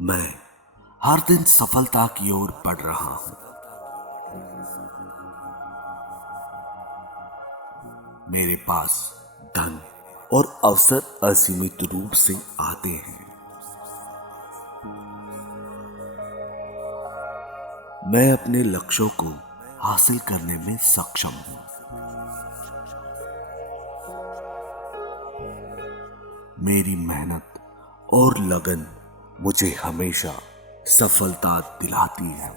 मैं हर दिन सफलता की ओर बढ़ रहा हूं। मेरे पास धन और अवसर असीमित रूप से आते हैं। मैं अपने लक्ष्यों को हासिल करने में सक्षम हूं। मेरी मेहनत और लगन मुझे हमेशा सफलता दिलाती है।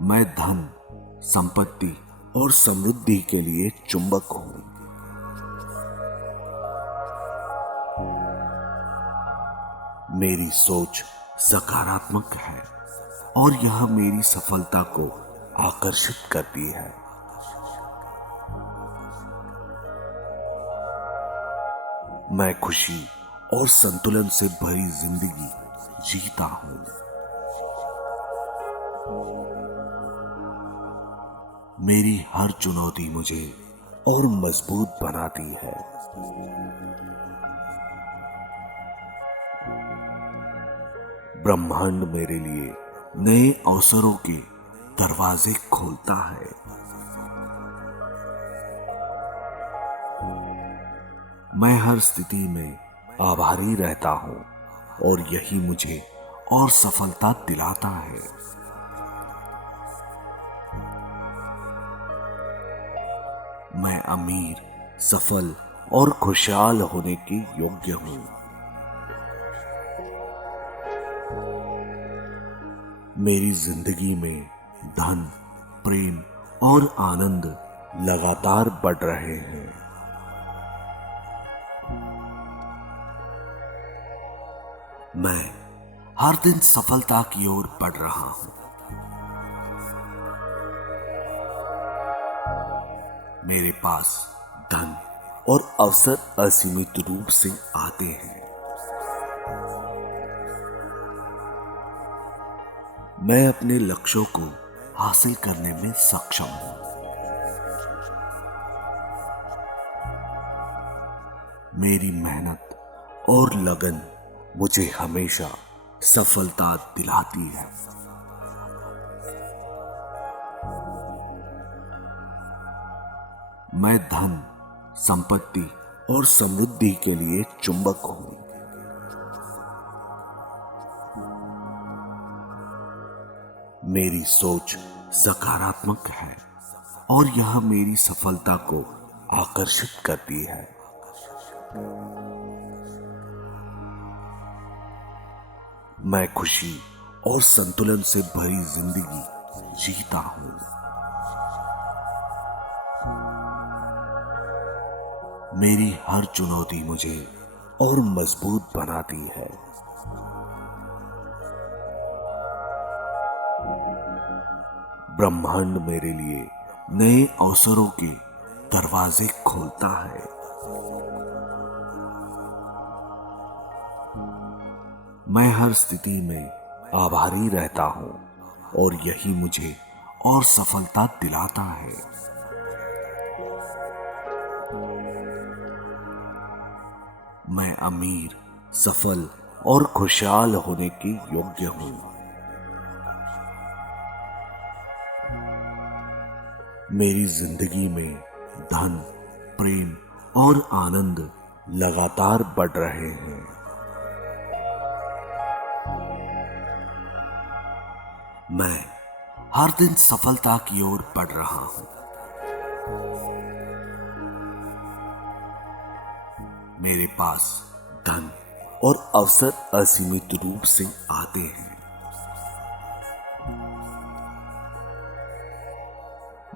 मैं धन, संपत्ति और समृद्धि के लिए चुंबक हूं। मेरी सोच सकारात्मक है और यह मेरी सफलता को आकर्षित करती है। मैं खुशी और संतुलन से भरी जिंदगी जीता हूं। मेरी हर चुनौती मुझे और मजबूत बनाती है। ब्रह्मांड मेरे लिए नए अवसरों के दरवाजे खोलता है। मैं हर स्थिति में आभारी रहता हूं और यही मुझे और सफलता दिलाता है। मैं अमीर, सफल और खुशहाल होने के योग्य हूं। मेरी जिंदगी में धन, प्रेम और आनंद लगातार बढ़ रहे हैं। मैं हर दिन सफलता की ओर बढ़ रहा हूं। मेरे पास धन और अवसर असीमित रूप से आते हैं। मैं अपने लक्ष्यों को हासिल करने में सक्षम हूं। मेरी मेहनत और लगन मुझे हमेशा सफलता दिलाती है। मैं धन, संपत्ति और समृद्धि के लिए चुंबक हूं। मेरी सोच सकारात्मक है और यह मेरी सफलता को आकर्षित करती है। मैं खुशी और संतुलन से भरी जिंदगी जीता हूं। मेरी हर चुनौती मुझे और मजबूत बनाती है। ब्रह्मांड मेरे लिए नए अवसरों के दरवाजे खोलता है। मैं हर स्थिति में आभारी रहता हूं और यही मुझे और सफलता दिलाता है। मैं अमीर, सफल और खुशहाल होने के योग्य हूं। मेरी जिंदगी में धन, प्रेम और आनंद लगातार बढ़ रहे हैं। मैं हर दिन सफलता की ओर बढ़ रहा हूं। मेरे पास धन और अवसर असीमित रूप से आते हैं।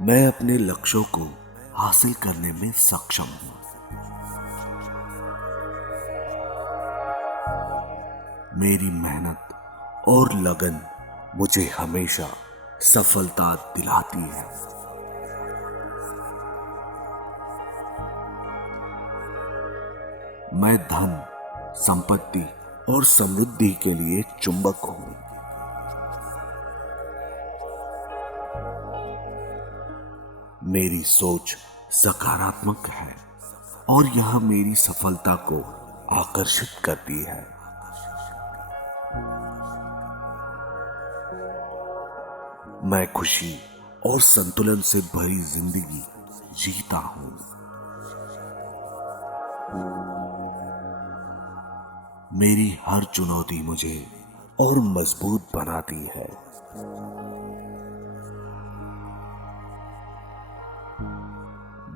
मैं अपने लक्ष्यों को हासिल करने में सक्षम हूं। मेरी मेहनत और लगन मुझे हमेशा सफलता दिलाती है। मैं धन, संपत्ति और समृद्धि के लिए चुंबक हूं। मेरी सोच सकारात्मक है और यह मेरी सफलता को आकर्षित करती है। मैं खुशी और संतुलन से भरी जिंदगी जीता हूं। मेरी हर चुनौती मुझे और मजबूत बनाती है।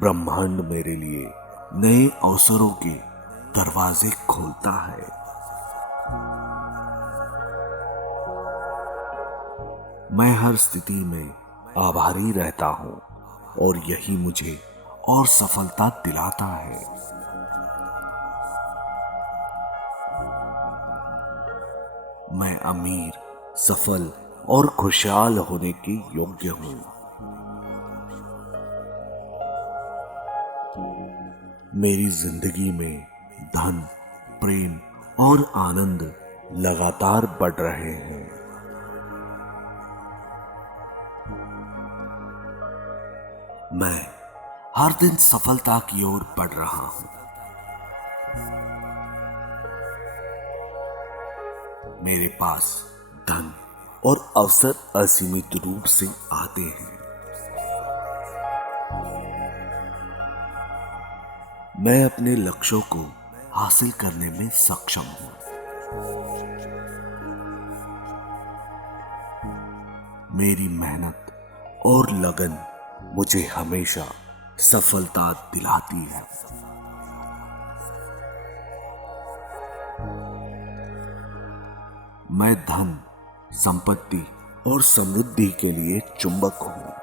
ब्रह्मांड मेरे लिए नए अवसरों के दरवाजे खोलता है। मैं हर स्थिति में आभारी रहता हूं और यही मुझे और सफलता दिलाता है। मैं अमीर, सफल और खुशहाल होने के योग्य हूं। मेरी जिंदगी में धन, प्रेम और आनंद लगातार बढ़ रहे हैं। मैं हर दिन सफलता की ओर बढ़ रहा हूं। मेरे पास धन और अवसर असीमित रूप से आते हैं। मैं अपने लक्ष्यों को हासिल करने में सक्षम हूं। मेरी मेहनत और लगन मुझे हमेशा सफलता दिलाती है। मैं धन, संपत्ति और समृद्धि के लिए चुंबक हूं।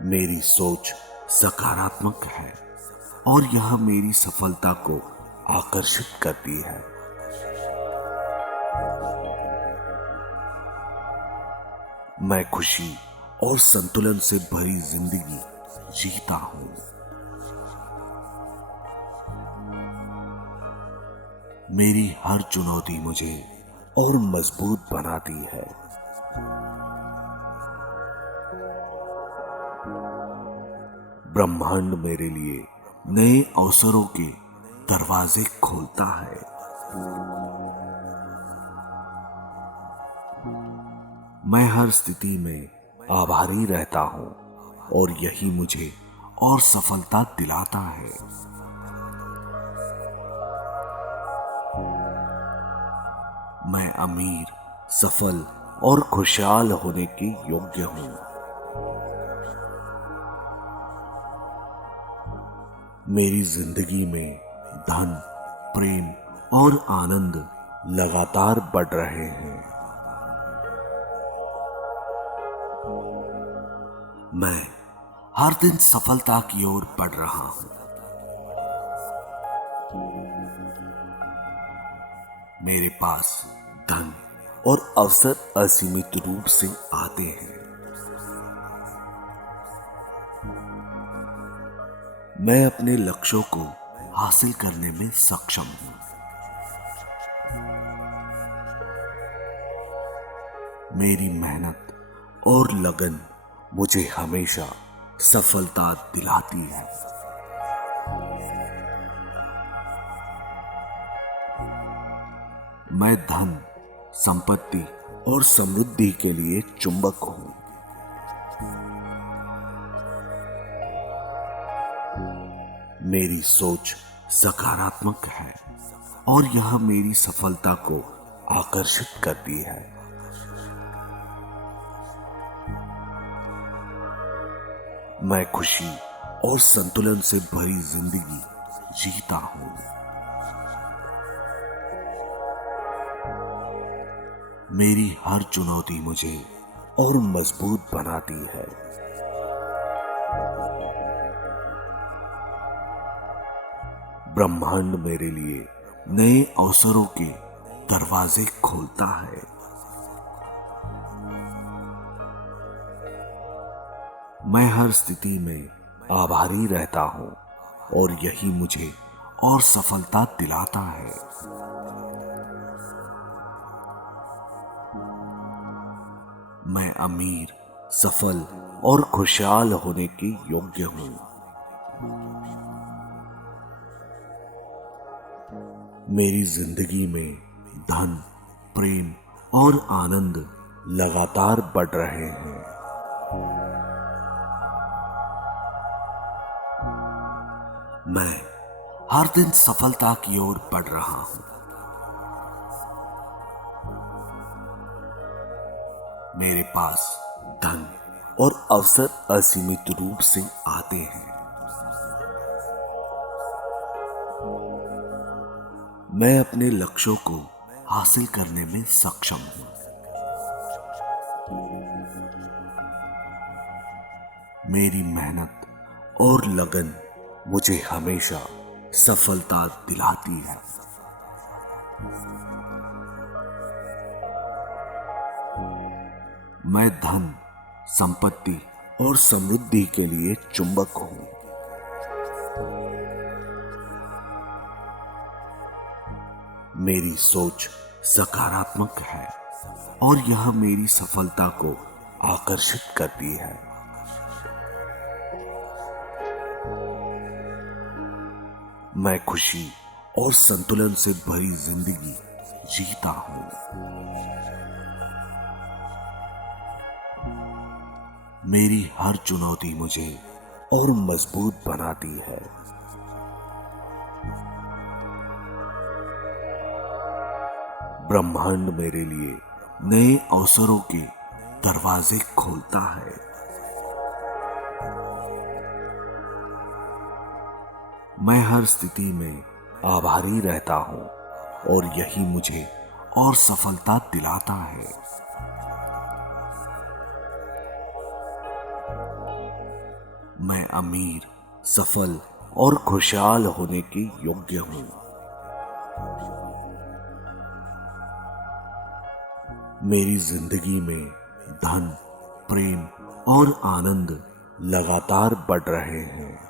मेरी सोच सकारात्मक है और यह मेरी सफलता को आकर्षित करती है। मैं खुशी और संतुलन से भरी जिंदगी जीता हूं। मेरी हर चुनौती मुझे और मजबूत बनाती है। ब्रह्मांड मेरे लिए नए अवसरों के दरवाजे खोलता है। मैं हर स्थिति में आभारी रहता हूं और यही मुझे और सफलता दिलाता है। मैं अमीर, सफल और खुशहाल होने के योग्य हूं। मेरी जिंदगी में धन, प्रेम और आनंद लगातार बढ़ रहे हैं। मैं हर दिन सफलता की ओर बढ़ रहा हूं। मेरे पास धन और अवसर असीमित रूप से आते हैं। मैं अपने लक्ष्यों को हासिल करने में सक्षम हूं। मेरी मेहनत और लगन मुझे हमेशा सफलता दिलाती है। मैं धन, संपत्ति और समृद्धि के लिए चुंबक हूं। मेरी सोच सकारात्मक है और यह मेरी सफलता को आकर्षित करती है। मैं खुशी और संतुलन से भरी जिंदगी जीता हूं। मेरी हर चुनौती मुझे और मजबूत बनाती है। ब्रह्मांड मेरे लिए नए अवसरों के दरवाजे खोलता है। मैं हर स्थिति में आभारी रहता हूं और यही मुझे और सफलता दिलाता है। मैं अमीर, सफल और खुशहाल होने के योग्य हूं। मेरी जिंदगी में धन, प्रेम और आनंद लगातार बढ़ रहे हैं। मैं हर दिन सफलता की ओर बढ़ रहा हूं। मेरे पास धन और अवसर असीमित रूप से आते हैं। मैं अपने लक्ष्यों को हासिल करने में सक्षम हूं। मेरी मेहनत और लगन मुझे हमेशा सफलता दिलाती है। मैं धन, संपत्ति और समृद्धि के लिए चुंबक हूं। मेरी सोच सकारात्मक है और यह मेरी सफलता को आकर्षित करती है। मैं खुशी और संतुलन से भरी जिंदगी जीता हूं। मेरी हर चुनौती मुझे और मजबूत बनाती है। ब्रह्मांड मेरे लिए नए अवसरों के दरवाजे खोलता है। मैं हर स्थिति में आभारी रहता हूं और यही मुझे और सफलता दिलाता है। मैं अमीर, सफल और खुशहाल होने के योग्य हूं। मेरी जिंदगी में धन, प्रेम और आनंद लगातार बढ़ रहे हैं।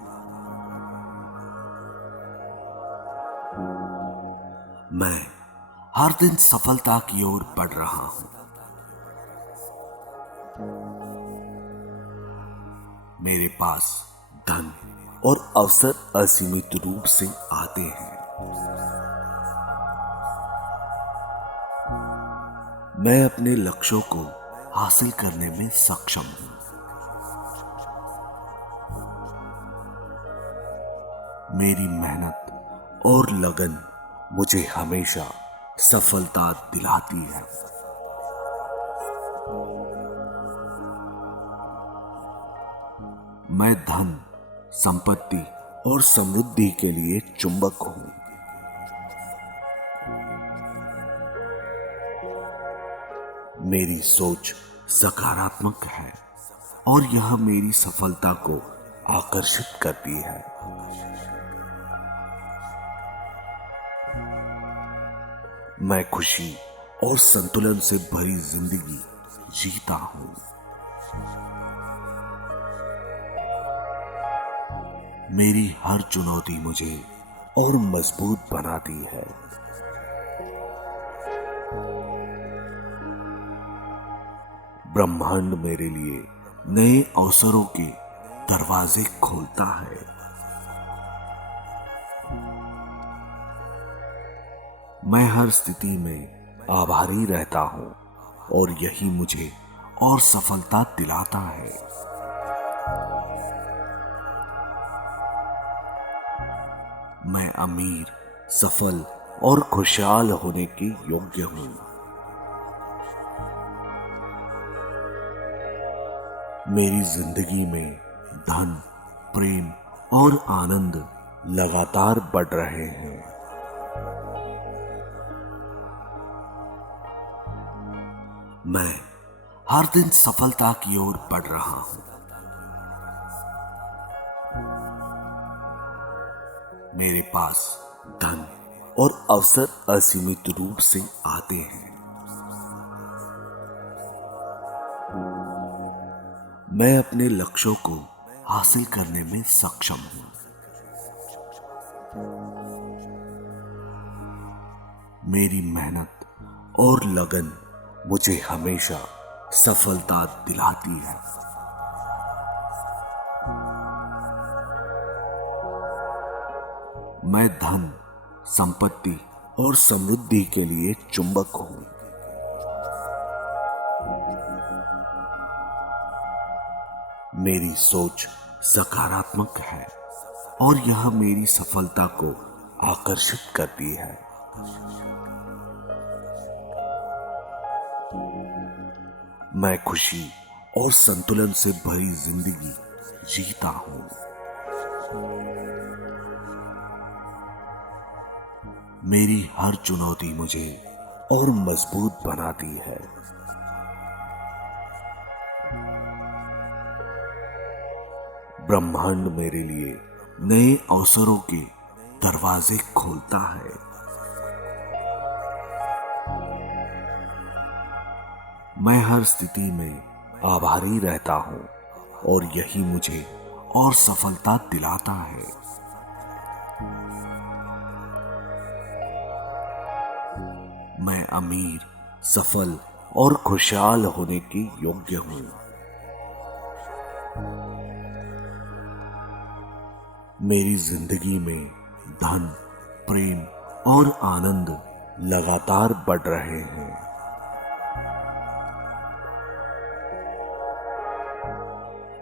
मैं हर दिन सफलता की ओर बढ़ रहा हूं। मेरे पास धन और अवसर असीमित रूप से आते हैं। मैं अपने लक्ष्यों को हासिल करने में सक्षम हूं। मेरी मेहनत और लगन मुझे हमेशा सफलता दिलाती है। मैं धन, संपत्ति और समृद्धि के लिए चुंबक हूं। मेरी सोच सकारात्मक है और यह मेरी सफलता को आकर्षित करती है। मैं खुशी और संतुलन से भरी जिंदगी जीता हूं। मेरी हर चुनौती मुझे और मजबूत बनाती है। ब्रह्मांड मेरे लिए नए अवसरों के दरवाजे खोलता है। मैं हर स्थिति में आभारी रहता हूं और यही मुझे और सफलता दिलाता है। मैं अमीर, सफल और खुशहाल होने के योग्य हूं। मेरी जिंदगी में धन, प्रेम और आनंद लगातार बढ़ रहे हैं। मैं हर दिन सफलता की ओर बढ़ रहा हूं। मेरे पास धन और अवसर असीमित रूप से आते हैं। मैं अपने लक्ष्यों को हासिल करने में सक्षम हूं। मेरी मेहनत और लगन मुझे हमेशा सफलता दिलाती है। मैं धन, संपत्ति और समृद्धि के लिए चुंबक हूं। मेरी सोच सकारात्मक है और यह मेरी सफलता को आकर्षित करती है। मैं खुशी और संतुलन से भरी जिंदगी जीता हूं। मेरी हर चुनौती मुझे और मजबूत बनाती है। ब्रह्मांड मेरे लिए नए अवसरों के दरवाजे खोलता है। मैं हर स्थिति में आभारी रहता हूं और यही मुझे और सफलता दिलाता है। मैं अमीर, सफल और खुशहाल होने के योग्य हूं। मेरी जिंदगी में धन, प्रेम और आनंद लगातार बढ़ रहे हैं।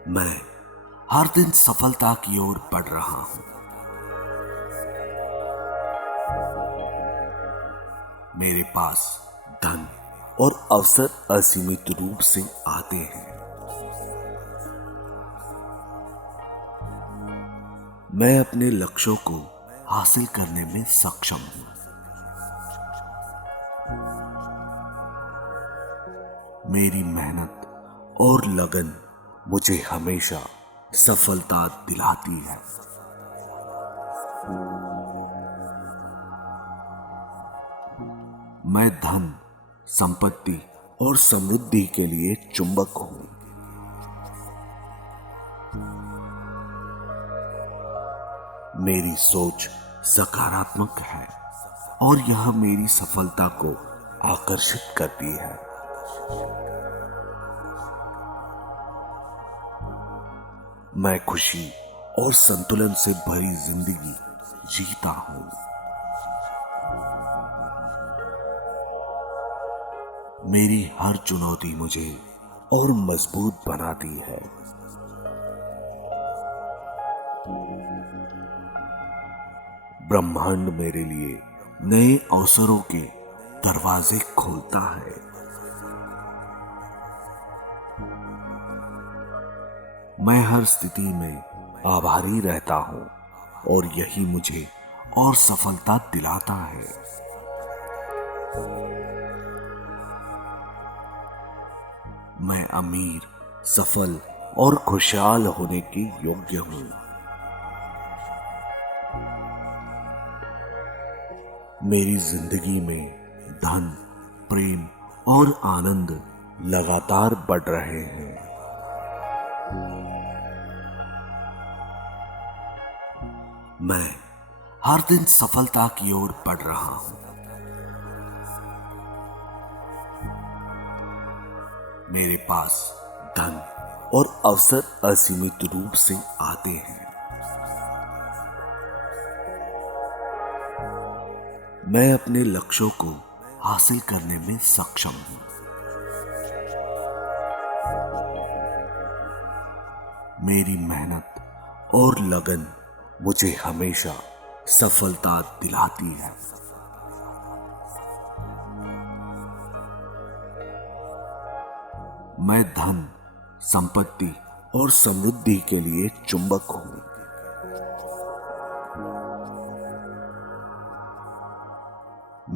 मैं हर दिन सफलता की ओर बढ़ रहा हूं। मेरे पास धन और अवसर असीमित रूप से आते हैं। मैं अपने लक्ष्यों को हासिल करने में सक्षम हूं। मेरी मेहनत और लगन मुझे हमेशा सफलता दिलाती है। मैं धन, संपत्ति और समृद्धि के लिए चुंबक हूं। मेरी सोच सकारात्मक है और यह मेरी सफलता को आकर्षित करती है। मैं खुशी और संतुलन से भरी जिंदगी जीता हूं। मेरी हर चुनौती मुझे और मजबूत बनाती है। ब्रह्मांड मेरे लिए नए अवसरों के दरवाजे खोलता है। मैं हर स्थिति में आभारी रहता हूं और यही मुझे और सफलता दिलाता है। मैं अमीर, सफल और खुशहाल होने के योग्य हूं। मेरी जिंदगी में धन, प्रेम और आनंद लगातार बढ़ रहे हैं। मैं हर दिन सफलता की ओर बढ़ रहा हूं। मेरे पास धन और अवसर असीमित रूप से आते हैं। मैं अपने लक्ष्यों को हासिल करने में सक्षम हूं। मेरी मेहनत और लगन मुझे हमेशा सफलता दिलाती है। मैं धन, संपत्ति और समृद्धि के लिए चुंबक हूं।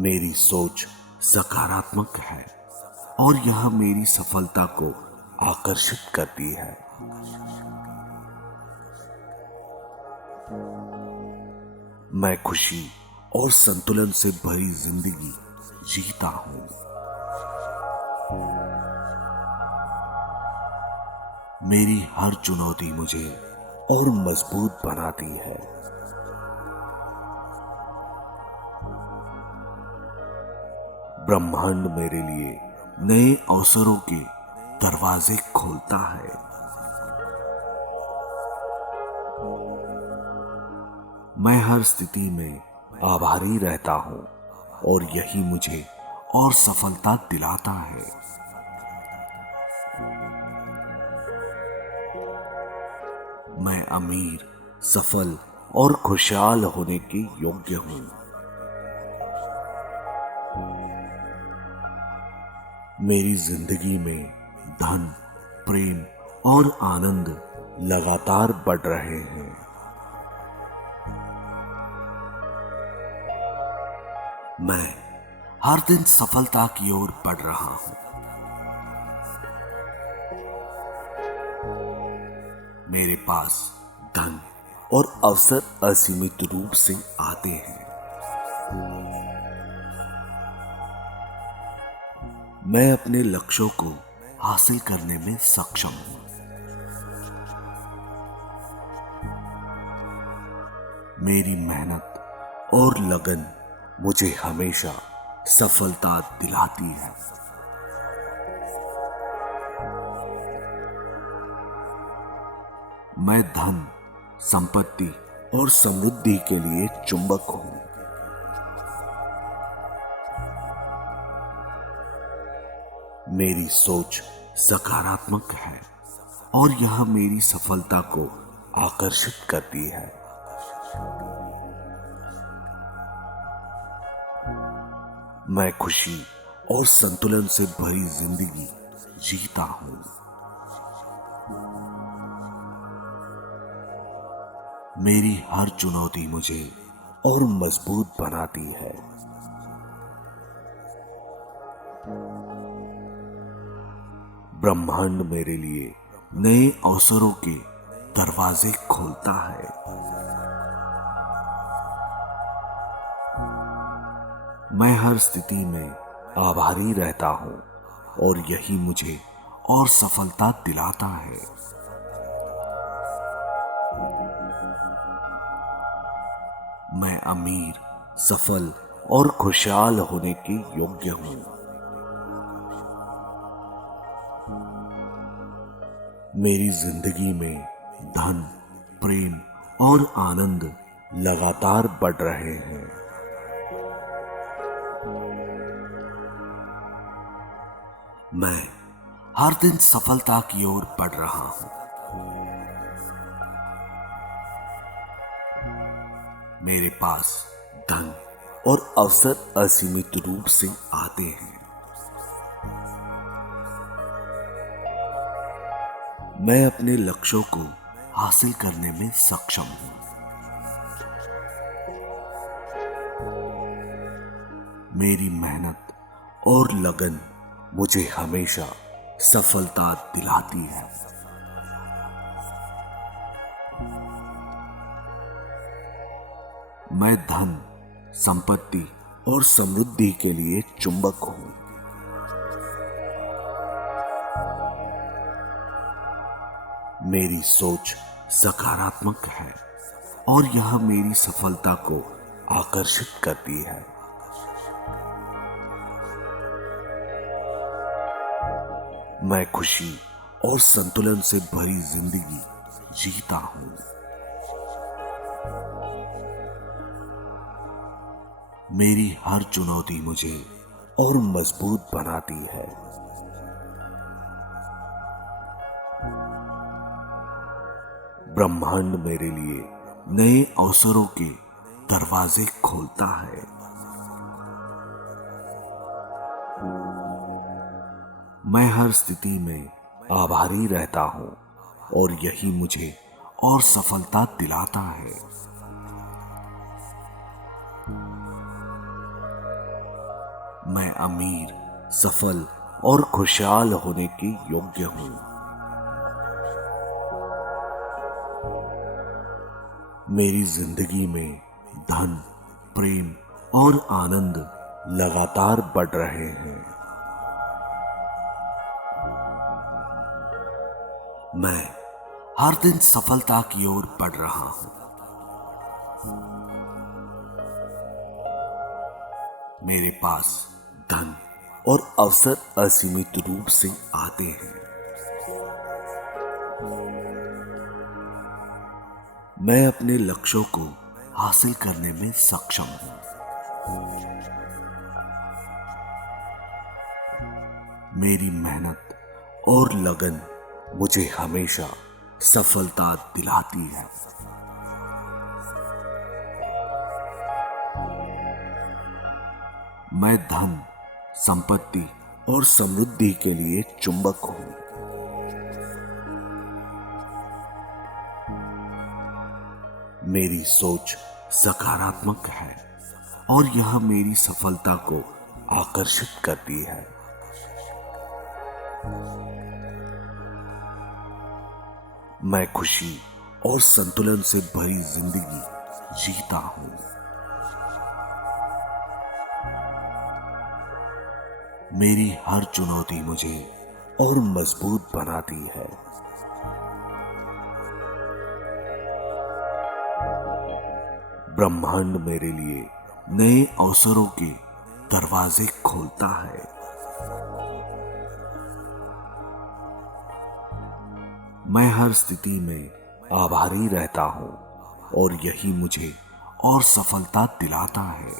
मेरी सोच सकारात्मक है और यह मेरी सफलता को आकर्षित करती है। मैं खुशी और संतुलन से भरी जिंदगी जीता हूं। मेरी हर चुनौती मुझे और मजबूत बनाती है। ब्रह्मांड मेरे लिए नए अवसरों के दरवाजे खोलता है। मैं हर स्थिति में आभारी रहता हूँ और यही मुझे और सफलता दिलाता है। मैं अमीर, सफल और खुशहाल होने के योग्य हूँ। मेरी जिंदगी में धन, प्रेम और आनंद लगातार बढ़ रहे हैं। मैं हर दिन सफलता की ओर बढ़ रहा हूं। मेरे पास धन और अवसर असीमित रूप से आते हैं। मैं अपने लक्ष्यों को हासिल करने में सक्षम हूं। मेरी मेहनत और लगन मुझे हमेशा सफलता दिलाती है। मैं धन, संपत्ति और समृद्धि के लिए चुंबक हूं। मेरी सोच सकारात्मक है और यह मेरी सफलता को आकर्षित करती है। मैं खुशी और संतुलन से भरी जिंदगी जीता हूं। मेरी हर चुनौती मुझे और मजबूत बनाती है। ब्रह्मांड मेरे लिए नए अवसरों के दरवाजे खोलता है। मैं हर स्थिति में आभारी रहता हूं और यही मुझे और सफलता दिलाता है। मैं अमीर, सफल और खुशहाल होने के योग्य हूं। मेरी जिंदगी में धन, प्रेम और आनंद लगातार बढ़ रहे हैं। मैं हर दिन सफलता की ओर बढ़ रहा हूं। मेरे पास धन और अवसर असीमित रूप से आते हैं। मैं अपने लक्ष्यों को हासिल करने में सक्षम हूं। मेरी मेहनत और लगन मुझे हमेशा सफलता दिलाती है। मैं धन, संपत्ति और समृद्धि के लिए चुंबक हूं। मेरी सोच सकारात्मक है और यह मेरी सफलता को आकर्षित करती है। मैं खुशी और संतुलन से भरी जिंदगी जीता हूं। मेरी हर चुनौती मुझे और मजबूत बनाती है। ब्रह्मांड मेरे लिए नए अवसरों के दरवाजे खोलता है। मैं हर स्थिति में आभारी रहता हूं और यही मुझे और सफलता दिलाता है। मैं अमीर, सफल और खुशहाल होने के योग्य हूं। मेरी जिंदगी में धन, प्रेम और आनंद लगातार बढ़ रहे हैं। मैं हर दिन सफलता की ओर बढ़ रहा हूं। मेरे पास धन और अवसर असीमित रूप से आते हैं। मैं अपने लक्ष्यों को हासिल करने में सक्षम हूं। मेरी मेहनत और लगन मुझे हमेशा सफलता दिलाती है। मैं धन, संपत्ति और समृद्धि के लिए चुंबक हूं। मेरी सोच सकारात्मक है और यह मेरी सफलता को आकर्षित करती है। मैं खुशी और संतुलन से भरी जिंदगी जीता हूं। मेरी हर चुनौती मुझे और मजबूत बनाती है। ब्रह्मांड मेरे लिए नए अवसरों के दरवाजे खोलता है। मैं हर स्थिति में आभारी रहता हूं और यही मुझे और सफलता दिलाता है।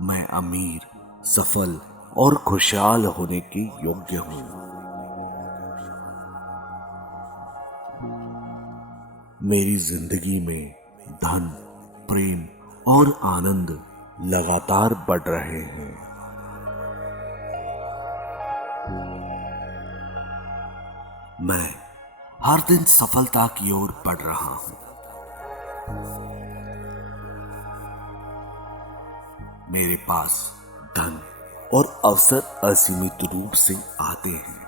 मैं अमीर, सफल और खुशहाल होने के योग्य हूं। मेरी जिंदगी में धन, प्रेम और आनंद लगातार बढ़ रहे हैं। मैं हर दिन सफलता की ओर बढ़ रहा हूं। मेरे पास धन और अवसर असीमित रूप से आते हैं।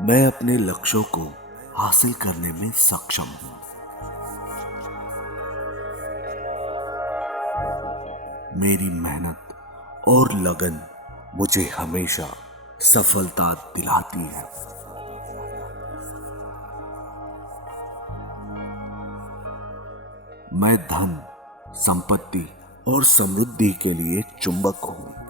मैं अपने लक्ष्यों को हासिल करने में सक्षम हूं। मेरी मेहनत और लगन मुझे हमेशा सफलता दिलाती है। मैं धन, संपत्ति और समृद्धि के लिए चुंबक हूं।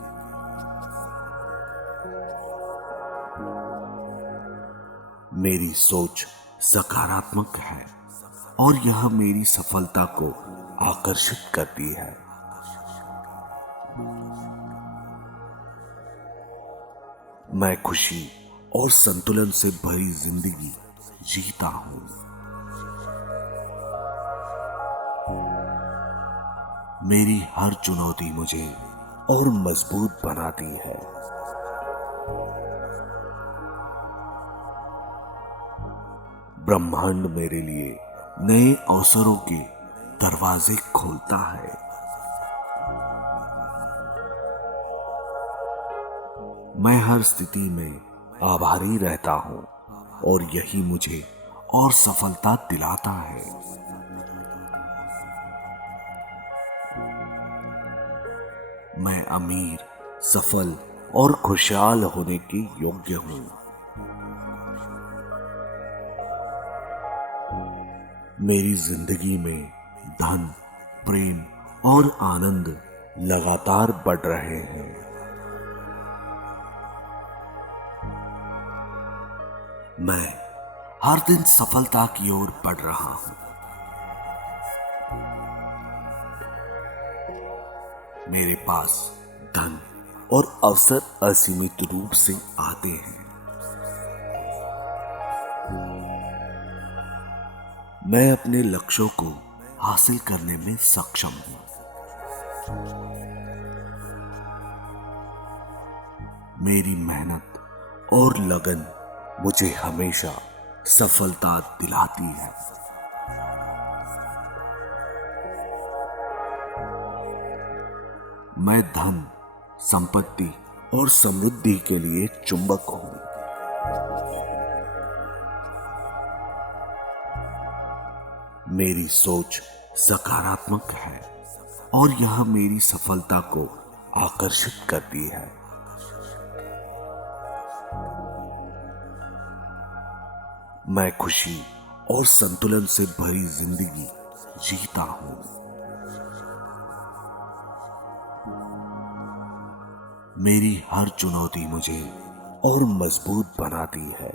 मेरी सोच सकारात्मक है और यह मेरी सफलता को आकर्षित करती है। मैं खुशी और संतुलन से भरी जिंदगी जीता हूं। मेरी हर चुनौती मुझे और मजबूत बनाती है। ब्रह्मांड मेरे लिए नए अवसरों के दरवाजे खोलता है। मैं हर स्थिति में आभारी रहता हूं और यही मुझे और सफलता दिलाता है। मैं अमीर, सफल और खुशहाल होने के योग्य हूं। मेरी जिंदगी में धन, प्रेम और आनंद लगातार बढ़ रहे हैं। मैं हर दिन सफलता की ओर बढ़ रहा हूं। मेरे पास धन और अवसर असीमित रूप से आते हैं। मैं अपने लक्ष्यों को हासिल करने में सक्षम हूं। मेरी मेहनत और लगन मुझे हमेशा सफलता दिलाती है। मैं धन, संपत्ति और समृद्धि के लिए चुंबक हूं। मेरी सोच सकारात्मक है और यह मेरी सफलता को आकर्षित करती है। मैं खुशी और संतुलन से भरी जिंदगी जीता हूं। मेरी हर चुनौती मुझे और मजबूत बनाती है।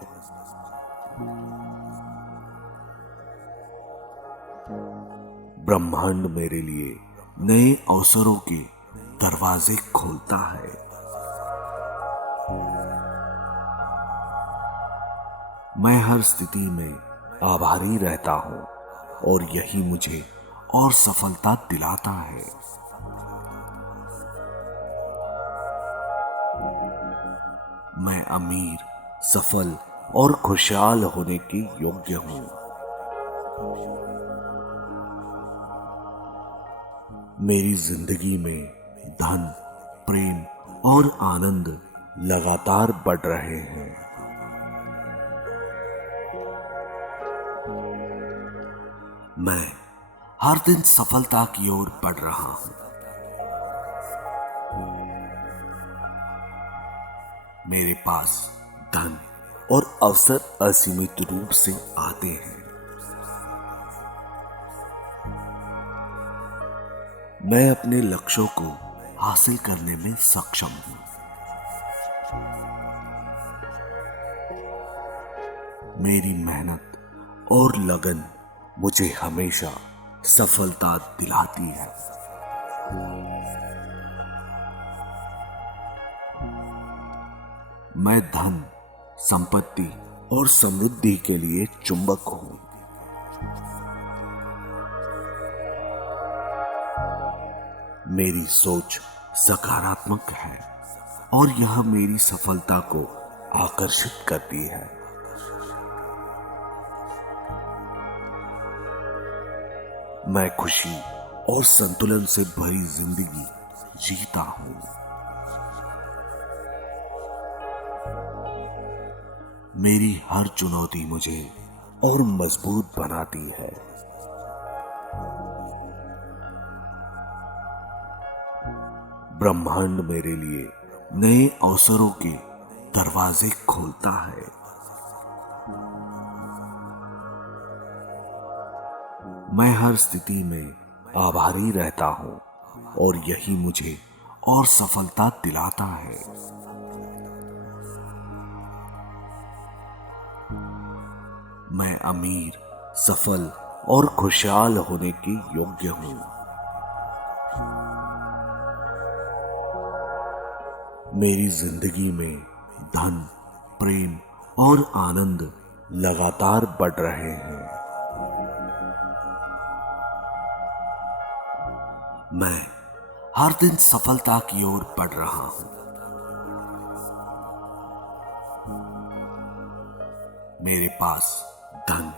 ब्रह्मांड मेरे लिए नए अवसरों के दरवाजे खोलता है। मैं हर स्थिति में आभारी रहता हूं और यही मुझे और सफलता दिलाता है। मैं अमीर, सफल और खुशहाल होने के योग्य हूं। मेरी जिंदगी में धन, प्रेम और आनंद लगातार बढ़ रहे हैं। मैं हर दिन सफलता की ओर बढ़ रहा हूं। मेरे पास धन और अवसर असीमित रूप से आते हैं। मैं अपने लक्ष्यों को हासिल करने में सक्षम हूं। मेरी मेहनत और लगन मुझे हमेशा सफलता दिलाती है। मैं धन, संपत्ति और समृद्धि के लिए चुंबक हूं। मेरी सोच सकारात्मक है और यह मेरी सफलता को आकर्षित करती है। मैं खुशी और संतुलन से भरी जिंदगी जीता हूं। मेरी हर चुनौती मुझे और मजबूत बनाती है। ब्रह्मांड मेरे लिए नए अवसरों के दरवाजे खोलता है। मैं हर स्थिति में आभारी रहता हूं और यही मुझे और सफलता दिलाता है। मैं अमीर, सफल और खुशहाल होने के योग्य हूं। मेरी जिंदगी में धन, प्रेम और आनंद लगातार बढ़ रहे हैं। मैं हर दिन सफलता की ओर बढ़ रहा हूं। मेरे पास धन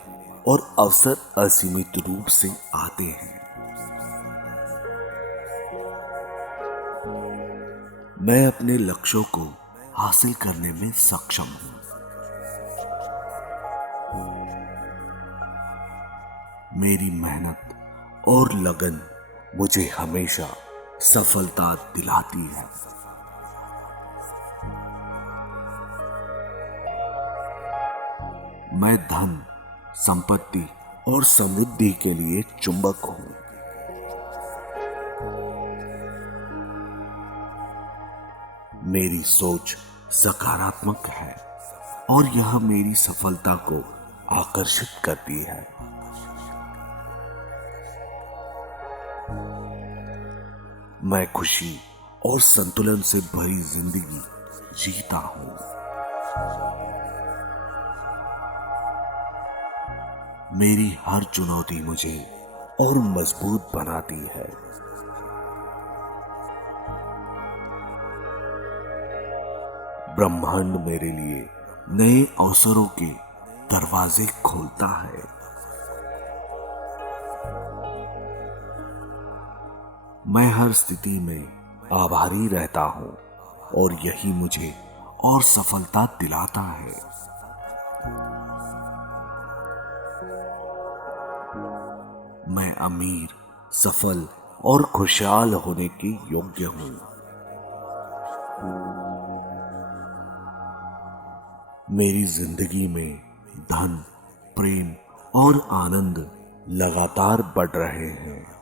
और अवसर असीमित रूप से आते हैं। मैं अपने लक्ष्यों को हासिल करने में सक्षम हूं। मेरी मेहनत और लगन मुझे हमेशा सफलता दिलाती है। मैं धन, संपत्ति और समृद्धि के लिए चुंबक हूं। मेरी सोच सकारात्मक है और यह मेरी सफलता को आकर्षित करती है। मैं खुशी और संतुलन से भरी जिंदगी जीता हूं। मेरी हर चुनौती मुझे और मजबूत बनाती है। ब्रह्मांड मेरे लिए नए अवसरों के दरवाजे खोलता है। मैं हर स्थिति में आभारी रहता हूं और यही मुझे और सफलता दिलाता है। मैं अमीर, सफल और खुशहाल होने के योग्य हूं। मेरी जिंदगी में धन, प्रेम और आनंद लगातार बढ़ रहे हैं।